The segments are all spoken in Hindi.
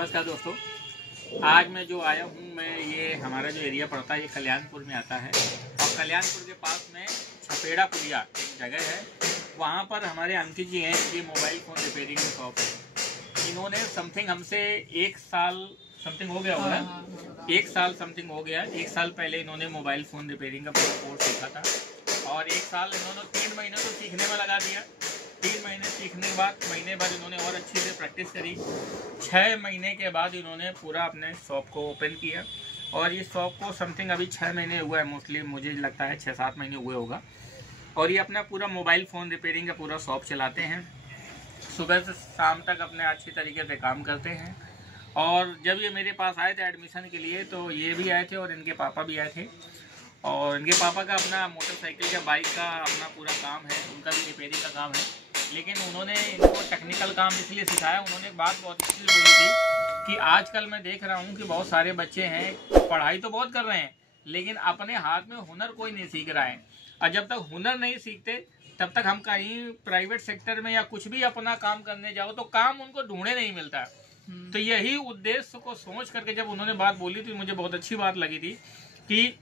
नमस्कार दोस्तों, आज मैं जो आया हूँ मैं ये हमारा जो एरिया पड़ता है ये कल्याणपुर में आता है और कल्याणपुर के पास में छपेड़ा पुलिया एक जगह है। वहाँ पर हमारे अंकित जी हैं, ये मोबाइल फ़ोन रिपेयरिंग की शॉप है। इन्होंने समथिंग हमसे 1 साल समथिंग हो गया होगा, 1 साल समथिंग हो गया। 1 साल पहले इन्होंने मोबाइल फ़ोन रिपेयरिंग का पूरा कोर्स सीखा था और 1 साल इन्होंने 3 महीने तो सीखने में लगा दिया। 3 महीने सीखने के बाद महीने बाद इन्होंने और अच्छी से प्रैक्टिस करी। 6 महीने के बाद इन्होंने पूरा अपने शॉप को ओपन किया और ये शॉप को समथिंग अभी 6 महीने हुआ है, मोस्टली मुझे लगता है 6-7 महीने हुए होगा। और ये अपना पूरा मोबाइल फ़ोन रिपेयरिंग का पूरा शॉप चलाते हैं। सुबह से शाम तक अपने अच्छी तरीके से काम करते हैं। और जब ये मेरे पास आए थे एडमिशन के लिए तो ये भी आए थे और इनके पापा भी आए थे। और इनके पापा का अपना मोटरसाइकिल या बाइक का अपना पूरा काम है, उनका भी रिपेयरिंग का काम है। लेकिन उन्होंने इनको टेक्निकल काम इसलिए सिखाया। उन्होंने एक बात बहुत अच्छी बोली थी कि आजकल मैं देख रहा हूँ कि बहुत सारे बच्चे हैं, पढ़ाई तो बहुत कर रहे हैं लेकिन अपने हाथ में हुनर कोई नहीं सीख रहा है। और जब तक हुनर नहीं सीखते तब तक हम कहीं प्राइवेट सेक्टर में या कुछ भी अपना काम करने जाओ तो काम उनको ढूंढे नहीं मिलता। तो यही उद्देश्य को सोच करके जब उन्होंने बात बोली थी मुझे बहुत अच्छी बात लगी थी कि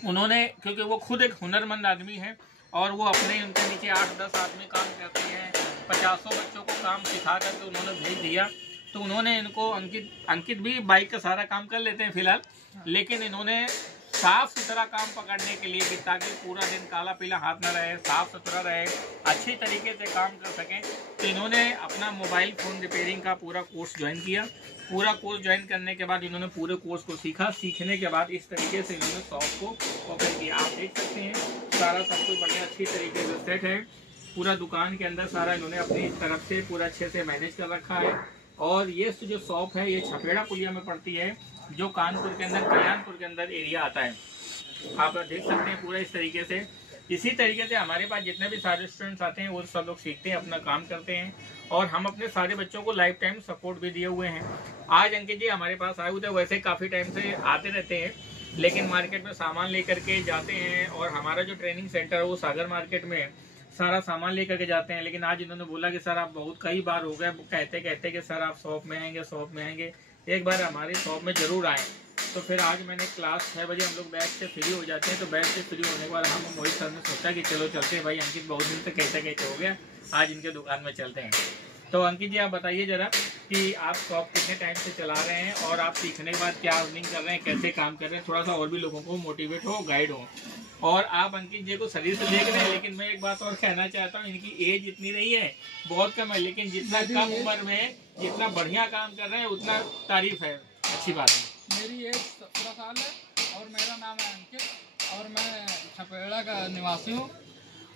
उन्होंने, क्योंकि वो खुद एक हुनरमंद आदमी है और वो अपने उनके नीचे 8-10 आदमी काम करते हैं। 50 बच्चों को काम सिखा करके उन्होंने भेज दिया। तो उन्होंने इनको अंकित भी बाइक का सारा काम कर लेते हैं फिलहाल, लेकिन इन्होंने साफ सुथरा काम पकड़ने के लिए कि ताकि पूरा दिन काला पीला हाथ न रहे, साफ सुथरा रहे, अच्छी तरीके से काम कर सकें। तो इन्होंने अपना मोबाइल फ़ोन रिपेयरिंग का पूरा कोर्स ज्वाइन किया। पूरा कोर्स ज्वाइन करने के बाद इन्होंने पूरे कोर्स को सीखा। सीखने के बाद इस तरीके से इन्होंने शॉप को ओपन किया। आप देख सकते हैं सारा सब कुछ बढ़िया अच्छी तरीके से सेट है। पूरा दुकान के अंदर सारा इन्होंने अपनी तरफ से पूरा अच्छे से मैनेज कर रखा है। और ये जो शॉप है ये छपेड़ा पुलिया में पड़ती है, जो कानपुर के अंदर कल्याणपुर के अंदर एरिया आता है। आप देख सकते हैं पूरा इस तरीके से। इसी तरीके से हमारे पास जितने भी सारे स्टूडेंट्स आते हैं वो सब लोग सीखते हैं, अपना काम करते हैं और हम अपने सारे बच्चों को लाइफ टाइम सपोर्ट भी दिए हुए हैं। आज अंकित जी हमारे पास आए हुए थे, वैसे काफ़ी टाइम से आते रहते हैं लेकिन मार्केट में सामान लेकर के जाते हैं और हमारा जो ट्रेनिंग सेंटर है वो सागर मार्केट में है, सारा सामान लेकर के जाते हैं। लेकिन आज इन्होंने बोला कि सर आप बहुत कई बार हो गए कहते कहते कि सर आप शॉप में आएंगे, शॉप में आएंगे, एक बार हमारी शॉप में ज़रूर आएँ। तो फिर आज मैंने क्लास 6 बजे हम लोग बैच से फ्री हो जाते हैं, तो बैच से फ्री होने के बाद हम मोहित सर ने सोचा कि चलो चलते हैं भाई, अंकित बहुत दिन से कहते कहते हो गया, आज इनके दुकान में चलते हैं। तो अंकित जी आप बताइए ज़रा कि आप शॉप कितने टाइम से चला रहे हैं और आप सीखने के बाद क्या अर्निंग कर रहे हैं, कैसे काम कर रहे हैं, थोड़ा सा और भी लोगों को मोटिवेट हो, गाइड हो। और आप अंकित जी को शरीर से देख रहे हैं लेकिन मैं एक बात और कहना चाहता हूँ, इनकी एज इतनी नहीं है, बहुत कम है, लेकिन जितना कम उम्र में जितना बढ़िया काम कर रहे हैं उतना तारीफ है, अच्छी बात है। मेरी एज 17 साल है और मेरा नाम है अंकित और मैं छपेड़ा का निवासी हूँ।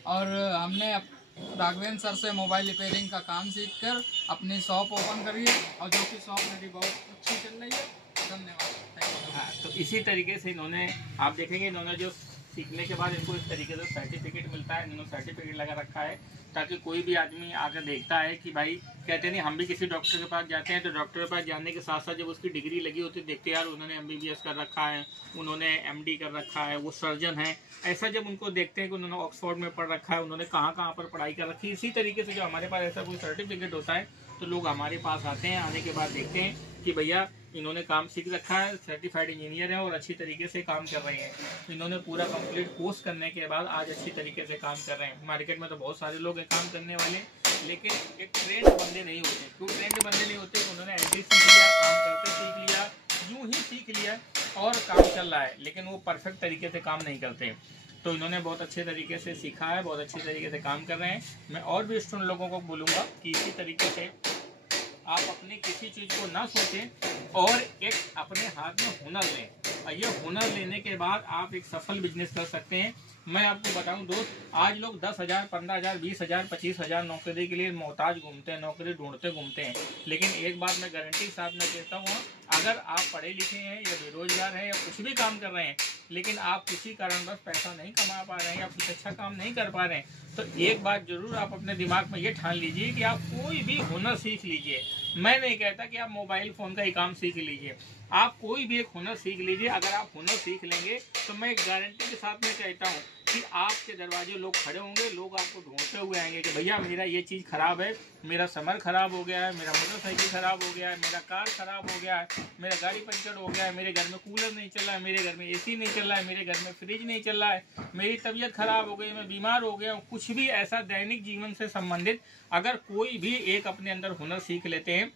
और हमने राघवेंद्र सर से मोबाइल रिपेयरिंग का काम सीखकर अपनी शॉप ओपन करी है और जो कि शॉप मेरी बहुत अच्छी चल रही है। धन्यवाद। हाँ, तो इसी तरीके से इन्होंने, आप देखेंगे इन्होंने जो सीखने के बाद इनको इस तरीके से सर्टिफिकेट मिलता है, इन्होंने सर्टिफिकेट लगा रखा है ताकि कोई भी आदमी आकर देखता है कि भाई कहते नहीं, हम भी किसी डॉक्टर के पास जाते हैं तो डॉक्टर के पास जाने के साथ साथ जब उसकी डिग्री लगी होती है देखते यार उन्होंने MBBS कर रखा है, उन्होंने MD कर रखा है, वो सर्जन है, ऐसा जब उनको देखते हैं कि उन्होंने ऑक्सफोर्ड में पढ़ रखा है, उन्होंने कहाँ कहाँ पर पढ़ाई कर रखी है, इसी तरीके से जो हमारे पास ऐसा कोई सर्टिफिकेट होता है तो लोग हमारे पास आते हैं। आने के बाद देखते हैं कि भैया इन्होंने काम सीख रखा है, सर्टिफाइड इंजीनियर है और अच्छी तरीके से काम कर रहे हैं। इन्होंने पूरा कंप्लीट कोर्स करने के बाद आज अच्छी तरीके से काम कर रहे हैं। मार्केट में तो बहुत सारे लोग हैं काम करने वाले, लेकिन एक ट्रेंड बंदे नहीं होते। क्यों ट्रेंड बंदे नहीं होते? उन्होंने एंट्री सीख लिया, काम करते सीख लिया, यूँ ही सीख लिया और काम चल रहा है, लेकिन वो परफेक्ट तरीके से काम नहीं करते। तो इन्होंने बहुत अच्छे तरीके से सीखा है, बहुत अच्छी तरीके से काम कर रहे हैं। मैं और भी स्टूडेंट लोगों को बोलूँगा कि इसी तरीके से आप अपनी किसी चीज़ को ना सोचें और एक अपने हाथ में हुनर लें और ये हुनर लेने के बाद आप एक सफल बिजनेस कर सकते हैं। मैं आपको बताऊं दोस्त, आज लोग 10,000, 15,000, 20,000, 25,000 नौकरी के लिए मोहताज घूमते हैं, नौकरी ढूंढते घूमते हैं। लेकिन एक बात मैं गारंटी के साथ मैं कहता हूँ, अगर आप पढ़े लिखे हैं या बेरोजगार हैं या कुछ भी काम कर रहे हैं लेकिन आप किसी कारणवश पैसा नहीं कमा पा रहे हैं या कुछ अच्छा काम नहीं कर पा रहे हैं, तो एक बात जरूर आप अपने दिमाग में ये ठान लीजिए कि आप कोई भी हुनर सीख लीजिए। मैं नहीं कहता कि आप मोबाइल फ़ोन का ही काम सीख लीजिए, आप कोई भी एक हुनर सीख लीजिए। अगर आप हुनर सीख लेंगे तो मैं गारंटी के साथ में कहता हूँ कि आपके दरवाजे लोग खड़े होंगे, लोग आपको ढूंढते हुए आएंगे कि भैया मेरा ये चीज़ ख़राब है, मेरा समर ख़राब हो गया है, मेरा मोटरसाइकिल ख़राब हो गया है, मेरा कार ख़राब हो गया है, मेरा गाड़ी पंचर हो गया है, मेरे घर में कूलर नहीं चल रहा है, मेरे घर में AC नहीं चल रहा है, मेरे घर में फ्रिज नहीं चल रहा है, मेरी तबीयत ख़राब हो गई, मैं बीमार हो गया हूँ। कुछ भी ऐसा दैनिक जीवन से संबंधित अगर कोई भी एक अपने अंदर हुनर सीख लेते हैं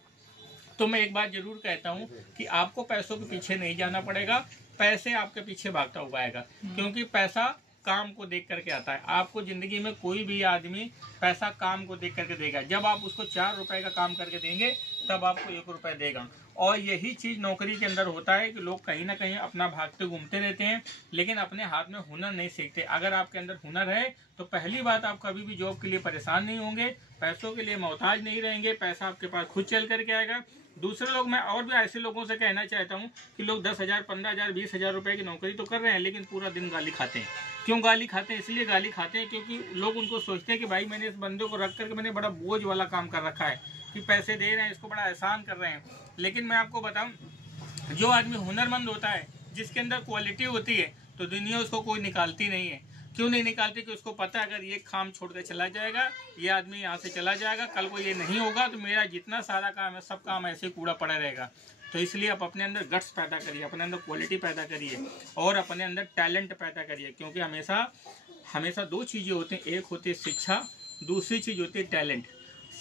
तो मैं एक बात जरूर कहता हूँ कि आपको पैसों के पीछे नहीं जाना पड़ेगा, पैसे आपके पीछे भागता हुआ आएगा, क्योंकि पैसा काम को देख करके आता है। आपको जिंदगी में कोई भी आदमी पैसा काम को देख करके देगा। जब आप उसको 4 रुपए का काम करके देंगे तब आपको 1 रुपए देगा। और यही चीज़ नौकरी के अंदर होता है कि लोग कहीं ना कहीं अपना भागते घूमते रहते हैं, लेकिन अपने हाथ में हुनर नहीं सीखते। अगर आपके अंदर हुनर है तो पहली बात, आप कभी भी जॉब के लिए परेशान नहीं होंगे, पैसों के लिए मोहताज नहीं रहेंगे, पैसा आपके पास खुद चल करके आएगा। दूसरे लोग, मैं और भी ऐसे लोगों से कहना चाहता हूँ कि लोग 10,000, 15,000, 20,000 रुपए की नौकरी तो कर रहे हैं, लेकिन पूरा दिन गाली खाते हैं। क्यों गाली खाते हैं? इसलिए गाली खाते हैं क्योंकि लोग उनको सोचते हैं कि भाई मैंने इस बंदे को रख करके मैंने बड़ा बोझ वाला काम कर रखा है कि पैसे दे रहे हैं, इसको बड़ा एहसान कर रहे हैं। लेकिन मैं आपको बताऊं, जो आदमी हुनरमंद होता है, जिसके अंदर क्वालिटी होती है, तो दुनिया उसको कोई निकालती नहीं है। क्यों नहीं निकालती? कि उसको पता है अगर ये काम छोड़कर चला जाएगा, ये आदमी यहाँ से चला जाएगा, कल को ये नहीं होगा तो मेरा जितना सारा काम है सब काम ऐसे कूड़ा पड़ा रहेगा। तो इसलिए आप अपने अंदर गट्स पैदा करिए, अपने अंदर क्वालिटी पैदा करिए और अपने अंदर टैलेंट पैदा करिए। क्योंकि हमेशा 2 चीज़ें होती हैं, एक होती है शिक्षा, दूसरी चीज़ होती है टैलेंट।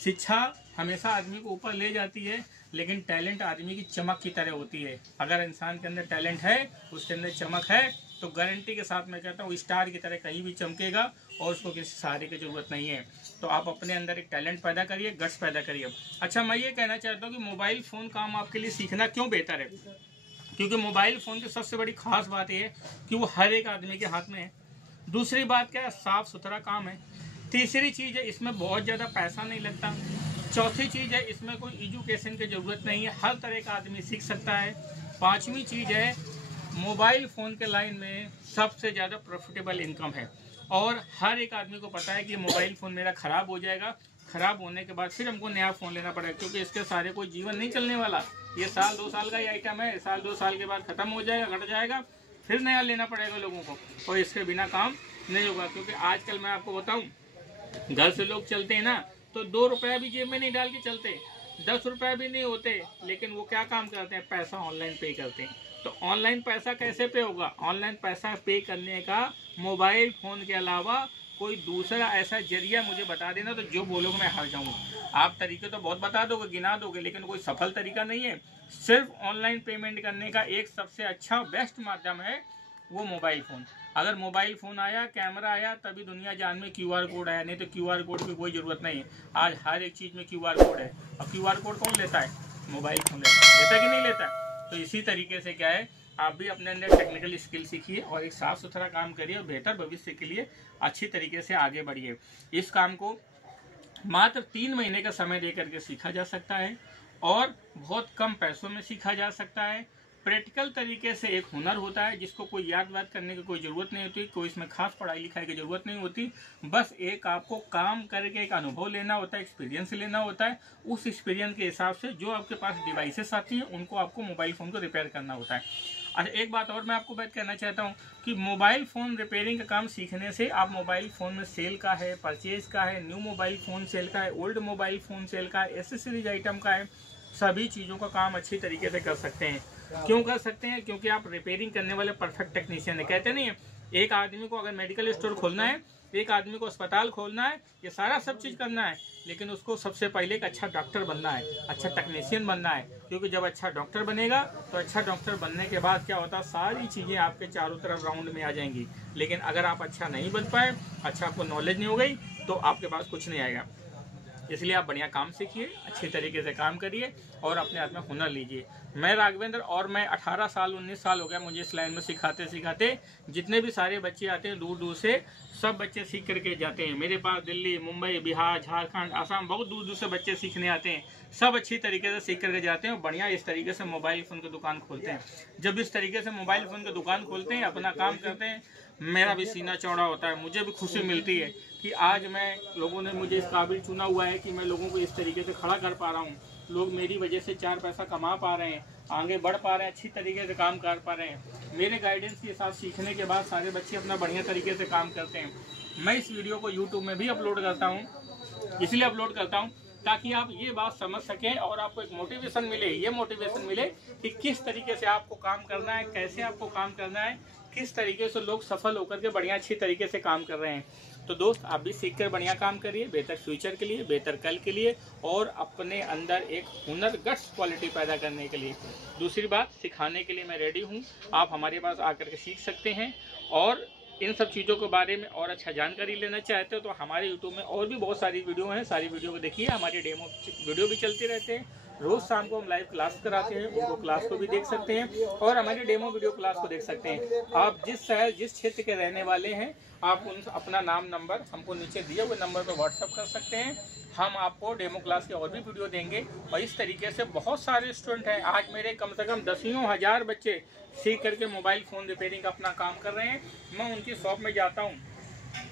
शिक्षा हमेशा आदमी को ऊपर ले जाती है, लेकिन टैलेंट आदमी की चमक की तरह होती है। अगर इंसान के अंदर टैलेंट है, उसके अंदर चमक है, तो गारंटी के साथ मैं कहता हूँ स्टार की तरह कहीं भी चमकेगा और उसको किसी सहारे की जरूरत नहीं है। तो आप अपने अंदर एक टैलेंट पैदा करिए, गट्स पैदा करिए। अच्छा, मैं ये कहना चाहता हूँ कि मोबाइल फ़ोन काम आपके लिए सीखना क्यों बेहतर है? क्योंकि मोबाइल फ़ोन की सबसे बड़ी खास बात यह है कि वो हर एक आदमी के हाथ में है। दूसरी बात क्या है? साफ़ सुथरा काम है। तीसरी चीज़ है, इसमें बहुत ज़्यादा पैसा नहीं लगता। चौथी चीज़ है, इसमें कोई एजुकेशन की ज़रूरत नहीं है, हर तरह का आदमी सीख सकता है। पांचवी चीज़ है, मोबाइल फ़ोन के लाइन में सबसे ज़्यादा प्रॉफिटेबल इनकम है और हर एक आदमी को पता है कि मोबाइल फ़ोन मेरा ख़राब हो जाएगा, ख़राब होने के बाद फिर हमको नया फ़ोन लेना पड़ेगा, क्योंकि इसके सारे कोई जीवन नहीं चलने वाला। ये 1-2 साल का ही आइटम है, 1-2 साल के बाद ख़त्म हो जाएगा, घट जाएगा, फिर नया लेना पड़ेगा लोगों को, और इसके बिना काम नहीं होगा। क्योंकि आजकल मैं आपको बताऊँ, घर से लोग चलते हैं ना तो 2 रुपया भी जेब में नहीं डाल के चलते, 10 रुपया भी नहीं होते, लेकिन वो क्या काम करते हैं? पैसा ऑनलाइन पे करते हैं। तो ऑनलाइन पैसा कैसे पे होगा? ऑनलाइन पैसा पे करने का मोबाइल फ़ोन के अलावा कोई दूसरा ऐसा जरिया मुझे बता देना, तो जो बोलोगे मैं हार जाऊंगा। आप तरीके तो बहुत बता दोगे, गिना दोगे, लेकिन कोई सफल तरीका नहीं है। सिर्फ ऑनलाइन पेमेंट करने का एक सबसे अच्छा बेस्ट माध्यम है वो मोबाइल फ़ोन। अगर मोबाइल फ़ोन आया, कैमरा आया, तभी दुनिया जान में QR कोड आया, नहीं तो QR कोड की कोई ज़रूरत नहीं है। आज हर एक चीज़ में QR कोड है, और QR कोड कौन लेता है? मोबाइल फ़ोन लेता है कि नहीं लेता? तो इसी तरीके से क्या है, आप भी अपने अंदर टेक्निकल स्किल सीखिए और एक साफ़ सुथरा काम करिए और बेहतर भविष्य के लिए अच्छी तरीके से आगे बढ़िए। इस काम को मात्र 3 महीने का समय दे करके सीखा जा सकता है और बहुत कम पैसों में सीखा जा सकता है। प्रैक्टिकल तरीके से एक हुनर होता है जिसको कोई याद करने की कोई ज़रूरत नहीं होती, कोई इसमें खास पढ़ाई लिखाई की ज़रूरत नहीं होती। बस एक आपको काम करके एक अनुभव लेना होता है, एक्सपीरियंस लेना होता है। उस एक्सपीरियंस के हिसाब से जो आपके पास डिवाइसेस आती हैं उनको आपको मोबाइल फ़ोन को रिपेयर करना होता है। अच्छा, एक बात और मैं आपको बात कहना चाहता हूँ कि मोबाइल फ़ोन रिपेयरिंग का काम सीखने से आप मोबाइल फ़ोन में सेल का है, परचेज का है, न्यू मोबाइल फ़ोन सेल का है, ओल्ड मोबाइल फ़ोन सेल का है, एसेसरीज आइटम का है, सभी चीज़ों का काम अच्छी तरीके से कर सकते हैं। क्यों कर सकते हैं? क्योंकि आप रिपेयरिंग करने वाले परफेक्ट टेक्नीशियन है। कहते नहीं है, एक आदमी को अगर मेडिकल स्टोर खोलना है, एक आदमी को अस्पताल खोलना है, ये सारा सब चीज़ करना है, लेकिन उसको सबसे पहले एक अच्छा डॉक्टर बनना है, अच्छा टेक्नीशियन बनना है। क्योंकि जब अच्छा डॉक्टर बनेगा तो अच्छा डॉक्टर बनने के बाद क्या होता है, सारी चीज़ें आपके चारों तरफ राउंड में आ जाएंगी। लेकिन अगर आप अच्छा नहीं बन पाए, अच्छा आपको नॉलेज नहीं हो गई, तो आपके पास कुछ नहीं आएगा। इसलिए आप बढ़िया काम सीखिए, अच्छी तरीके से काम करिए और अपने हाथ में हुनर लीजिए। मैं राघवेंद्र, और मैं 18 साल 19 साल हो गया मुझे इस लाइन में सिखाते सिखाते। जितने भी सारे बच्चे आते हैं दूर दूर से, सब बच्चे सीख करके जाते हैं मेरे पास। दिल्ली, मुंबई, बिहार, झारखंड, आसाम, बहुत दूर दूर से बच्चे सीखने आते हैं। सब अच्छी तरीके से सीख करके जाते हैं, बढ़िया इस तरीके से मोबाइल फ़ोन की दुकान खोलते हैं। जब इस तरीके से मोबाइल फ़ोन की दुकान खोलते हैं, अपना काम करते हैं, मेरा भी सीना चौड़ा होता है, मुझे भी खुशी मिलती है कि आज मैं लोगों ने मुझे इस काबिल चुना हुआ है कि मैं लोगों को इस तरीके से खड़ा कर पा रहा हूँ। लोग मेरी वजह से 4 पैसा कमा पा रहे हैं, आगे बढ़ पा रहे हैं, अच्छी तरीके से काम कर पा रहे हैं। मेरे गाइडेंस के साथ सीखने के बाद सारे बच्चे अपना बढ़िया तरीके से काम करते हैं। मैं इस वीडियो को यूट्यूब में भी अपलोड करता हूँ, इसलिए अपलोड करता हूँ ताकि आप ये बात समझ सकें और आपको एक मोटिवेशन मिले। ये मोटिवेशन मिले कि किस तरीके से आपको काम करना है, कैसे आपको काम करना है, किस तरीके से लोग सफल होकर के बढ़िया अच्छी तरीके से काम कर रहे हैं। तो दोस्त, आप भी सीख कर बढ़िया काम करिए, बेहतर फ्यूचर के लिए, बेहतर कल के लिए, और अपने अंदर एक हुनर, गट्स क्वालिटी पैदा करने के लिए। दूसरी बात, सिखाने के लिए मैं रेडी हूँ। आप हमारे पास आकर के सीख सकते हैं, और इन सब चीज़ों के बारे में और अच्छा जानकारी लेना चाहते हो तो हमारे यूट्यूब में और भी बहुत सारी वीडियो हैं, सारी वीडियो को देखिए। हमारी डेमो वीडियो भी चलते रहते हैं, रोज़ शाम को हम लाइव क्लास कराते हैं, उनको क्लास को भी देख सकते हैं और हमारी डेमो वीडियो क्लास को देख सकते हैं। आप जिस शहर, जिस क्षेत्र के रहने वाले हैं, आप उन अपना नाम, नंबर हमको नीचे दिए हुए नंबर पर व्हाट्सअप कर सकते हैं। हम आपको डेमो क्लास के और भी वीडियो देंगे। और इस तरीके से बहुत सारे स्टूडेंट हैं, आज मेरे कम से कम 10,000 बच्चे सीख करके मोबाइल फ़ोन रिपेयरिंग का अपना काम कर रहे हैं। मैं उनकी शॉप में जाता हूँ,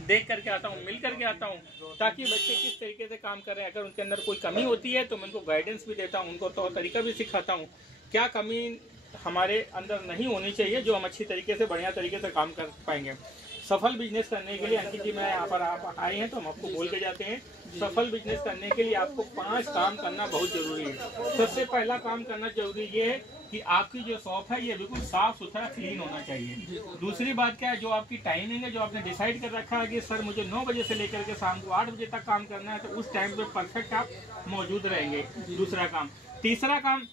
देख करके आता हूँ, मिल करके आता हूँ, ताकि बच्चे किस तरीके से काम कर रहे हैं। अगर उनके अंदर कोई कमी होती है तो मैं उनको गाइडेंस भी देता हूँ, उनको तौर तरीका भी सिखाता हूँ, क्या कमी हमारे अंदर नहीं होनी चाहिए जो हम अच्छी तरीके से, बढ़िया तरीके से काम कर पाएंगे। सफल बिजनेस करने के लिए अंकित जी, मैं यहाँ पर आप आए हैं तो हम आपको बोल के जाते हैं, सफल बिजनेस करने के लिए आपको 5 काम करना बहुत जरूरी है। सबसे पहला काम करना जरूरी ये है कि आपकी जो शॉप है ये बिल्कुल साफ सुथरा, क्लीन होना चाहिए। दूसरी बात क्या है, जो आपकी टाइमिंग है, जो आपने डिसाइड कर रखा है कि सर मुझे 9 बजे से लेकर के शाम को 8 बजे तक काम करना है, तो उस टाइम पे परफेक्ट आप मौजूद रहेंगे। दूसरा काम। तीसरा काम,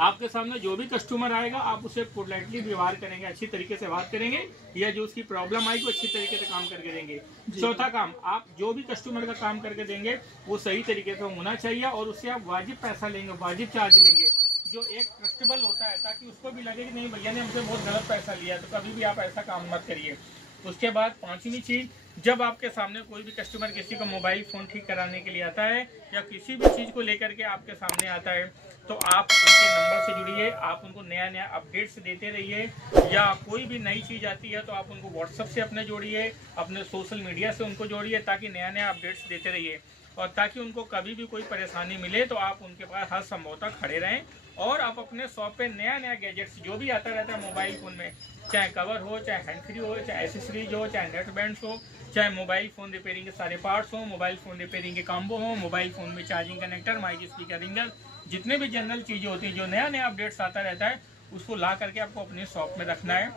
आपके सामने जो भी कस्टमर आएगा आप उसे पोलाइटली व्यवहार करेंगे, अच्छी तरीके से बात करेंगे, या जो उसकी प्रॉब्लम आएगी वो अच्छी तरीके से काम करके देंगे। चौथा काम, आप जो भी कस्टमर का काम करके देंगे वो सही तरीके से होना चाहिए और उससे आप वाजिब पैसा लेंगे, वाजिब चार्ज लेंगे, जो एक ट्रस्टेबल होता है, ताकि उसको भी लगे कि नहीं भैया ने हमसे बहुत गलत पैसा लिया। तो कभी भी आप ऐसा काम मत करिए। उसके बाद 5वीं चीज़, जब आपके सामने कोई भी कस्टमर किसी का मोबाइल फ़ोन ठीक कराने के लिए आता है या किसी भी चीज़ को लेकर के आपके सामने आता है, तो आप उनके नंबर से जुड़िए, आप उनको नया नया अपडेट्स देते रहिए, या कोई भी नई चीज़ आती है तो आप उनको व्हाट्सएप से अपने जोड़िए, अपने सोशल मीडिया से उनको जोड़िए, ताकि नया नया अपडेट्स देते रहिए, और ताकि उनको कभी भी कोई परेशानी मिले तो आप उनके पास हर संभवतः खड़े रहें। और आप अपने शॉप पे नया नया गैजेट्स जो भी आता रहता है मोबाइल फ़ोन में, चाहे कवर हो, चाहे हैंड फ्री हो, चाहे एसेसरीज हो, चाहे नेट बैंड्स हो, चाहे मोबाइल फ़ोन रिपेयरिंग के सारे पार्ट्स हो, मोबाइल फ़ोन रिपेयरिंग के कॉम्बो हो, मोबाइल फ़ोन में charging connector, mic speaker ringer, जितने भी जनरल चीज़ें होती हैं, जो नया नया अपडेट्स आता रहता है, उसको ला करके आपको अपनी शॉप में रखना है,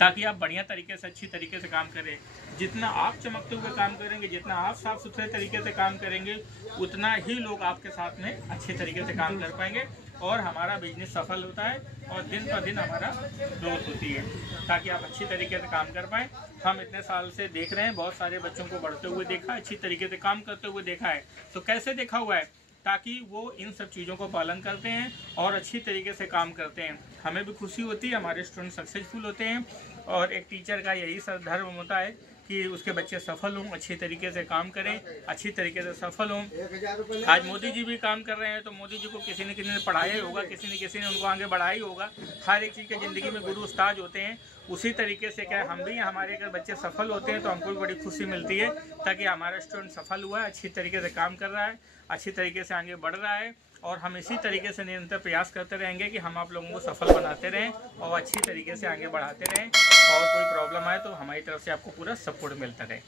ताकि आप बढ़िया तरीके से, अच्छी तरीके से काम करें। जितना आप चमकते हुए काम करेंगे, जितना आप साफ सुथरे तरीके से काम करेंगे, उतना ही लोग आपके साथ में अच्छे तरीके से काम कर पाएंगे और हमारा बिजनेस सफल होता है और दिन पर दिन हमारा ग्रोथ होती है, ताकि आप अच्छी तरीके से काम कर पाएँ। हम इतने साल से देख रहे हैं, बहुत सारे बच्चों को बढ़ते हुए देखा, अच्छी तरीके से काम करते हुए देखा है। तो कैसे देखा हुआ है? ताकि वो इन सब चीज़ों को पालन करते हैं और अच्छी तरीके से काम करते हैं। हमें भी खुशी होती है, हमारे स्टूडेंट सक्सेसफुल होते हैं, और एक टीचर का यही धर्म होता है कि उसके बच्चे सफल हों, अच्छी तरीके से काम करें, अच्छी तरीके से सफल हों। आज मोदी जी भी काम कर रहे हैं, तो मोदी जी को किसी न किसी ने पढ़ाया ही होगा, किसी ने उनको आगे बढ़ाया ही होगा। हर एक चीज़ की ज़िंदगी में गुरु उस्ताद होते हैं। उसी तरीके से क्या हम भी, हमारे अगर बच्चे सफल होते हैं तो हमको भी बड़ी खुशी मिलती है, ताकि हमारा स्टूडेंट सफल हुआ है, अच्छी तरीके से काम कर रहा है, अच्छी तरीके से आगे बढ़ रहा है। और हम इसी तरीके से निरंतर प्रयास करते रहेंगे कि हम आप लोगों को सफल बनाते रहें और अच्छी तरीके से आगे बढ़ाते रहें, और कोई प्रॉब्लम आए तो हमारी तरफ से आपको पूरा सपोर्ट मिलता रहे।